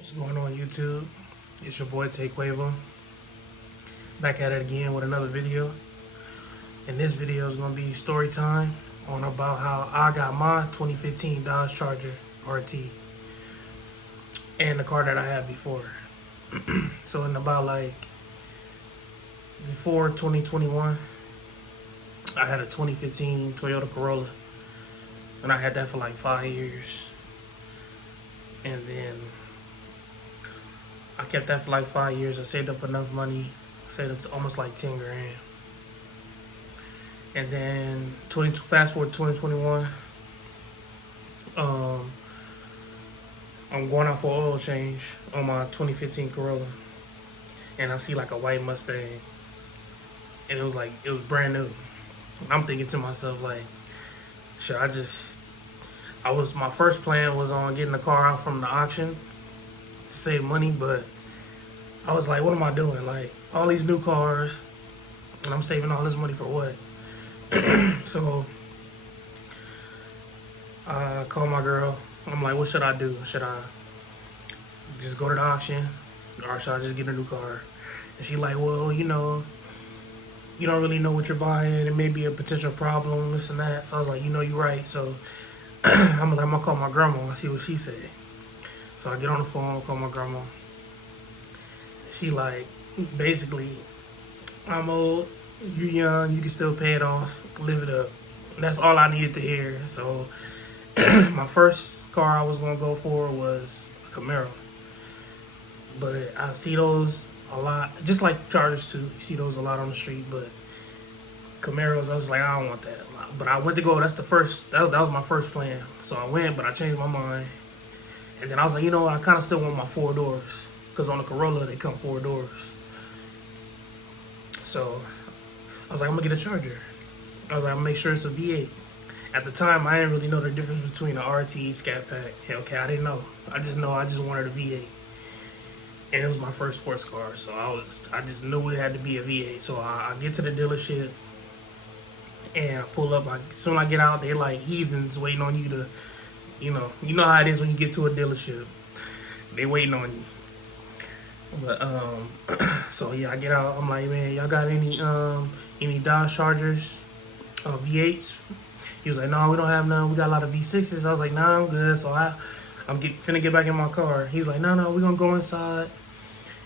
What's going on YouTube? It's your boy Tay Quavo. Back at it again with another video. And this video is going to be story time on about how I got my 2015 Dodge Charger RT and the car that I had before. So in about like before 2021, I had a 2015 Toyota Corolla. And I had that for like 5 years. And then I kept that for like 5 years. I saved up enough money, saved up to almost like 10 grand. And then fast forward to 2021, I'm going out for oil change on my 2015 Corolla, and I see like a white Mustang, and it was brand new. I'm thinking to myself like, should I just? My first plan was on getting the car out from the auction to save money, but I was like, what am I doing? Like all these new cars, and I'm saving all this money for what? So I called my girl. I'm like, what should I do? Should I just go to the auction, or should I just get a new car? And she like, well, you don't really know what you're buying. It may be a potential problem, this and that. So I was like, you're right. So I'm gonna call my grandma and see what she said. So I get on the phone, call my grandma. She like, basically, I'm old, you young, you can still pay it off, live it up. And that's all I needed to hear. So my first car I was gonna go for was a Camaro. But I see those a lot, just like Chargers too. You see those a lot on the street, but Camaros, I was like, I don't want that. But I went to go. That was my first plan. So I went, but I changed my mind. And then I was like, I kind of still want my 4 doors, because on the Corolla they come 4 doors. So I was like, I'm gonna get a Charger. I was like, I'm gonna make sure it's a V8. At the time, I didn't really know the difference between an RT, Scat Pack, Hellcat. I didn't know. I just wanted a V8. And it was my first sports car, so I just knew it had to be a V8. So I get to the dealership and I pull up. As soon as I get out, they like heathens waiting on you to, you know how it is when you get to a dealership. They waiting on you. But so yeah, I get out. I'm like, man, y'all got any Dodge Chargers, V8s? He was like, no, we don't have none. We got a lot of V6s. I was like, nah, I'm good. So I'm finna get back in my car. He's like, no, we're gonna go inside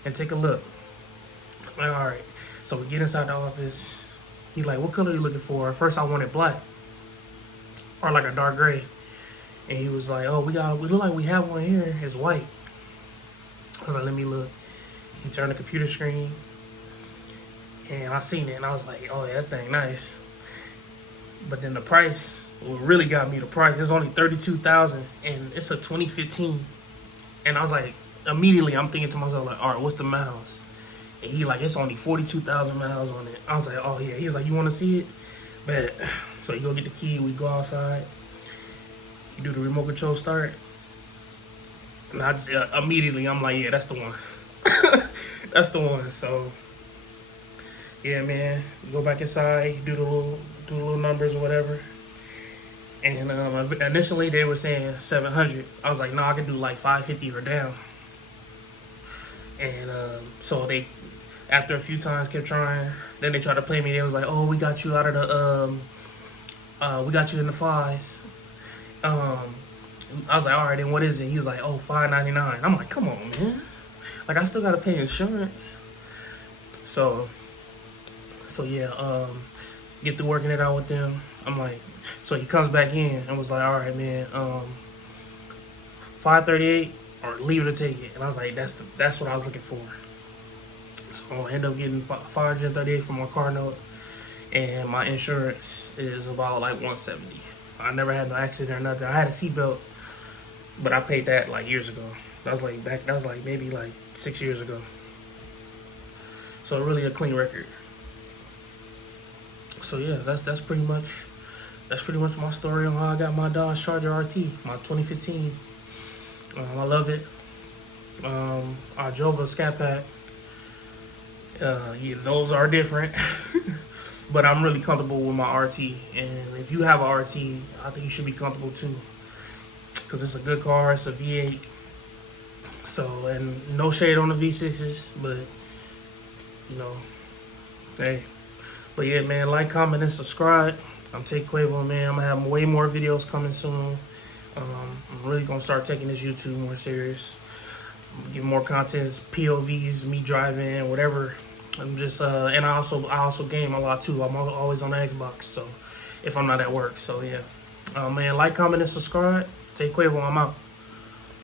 and take a look. I'm like, all right. So we get inside the office. He's like, what color are you looking for? At first I wanted black or like a dark gray. And he was like, oh, we look like we have one here. It's white. I was like, let me look. He turned the computer screen and I seen it and I was like, oh, yeah, that thing nice. But then the price, what really got me, the price, it's only $32,000 and it's a 2015. And I was like, immediately I'm thinking to myself like, all right, what's the miles? And he like, it's only 42,000 miles on it. I was like, oh yeah. He was like, you want to see it? But so you go get the key, we go outside, you do the remote control start, and I just immediately I'm like, yeah, that's the one. That's the one. So yeah, man, you go back inside, you do the little numbers or whatever. And initially they were saying 700. I was like, no, I can do like 550 or down. And so they, after a few times, kept trying. Then they tried to play me. They was like, oh, we got you out of the we got you in the fives. I was like, all right, then what is it? He was like, oh, $599. I'm like, come on, man. Like I still gotta pay insurance. So yeah, get through working it out with them. I'm like, so he comes back in and was like, all right, man, 538 or leave it or take it. And I was like, that's what I was looking for. So I end up getting 538 for my car note, and my insurance is about like 170. I never had no accident or nothing. I had a seatbelt, but I paid that like years ago. That was like maybe like 6 years ago. So really a clean record. So yeah, that's pretty much my story on how I got my Dodge Charger RT, my 2015. I love it. I drove a Scat Pack. Yeah, those are different. But I'm really comfortable with my RT. And if you have a RT, I think you should be comfortable too. Because it's a good car. It's a V8. So, and no shade on the V6s, but you know, hey. But yeah, man, like, comment, and subscribe. I'm Take Quavo, man. I'm gonna have way more videos coming soon. I'm really gonna start taking this YouTube more serious. Give more content, POVs, me driving, whatever. I'm just and I also game a lot too. I'm always on the Xbox, so if I'm not at work. So yeah, man, like, comment, and subscribe. Take Quavo, I'm out.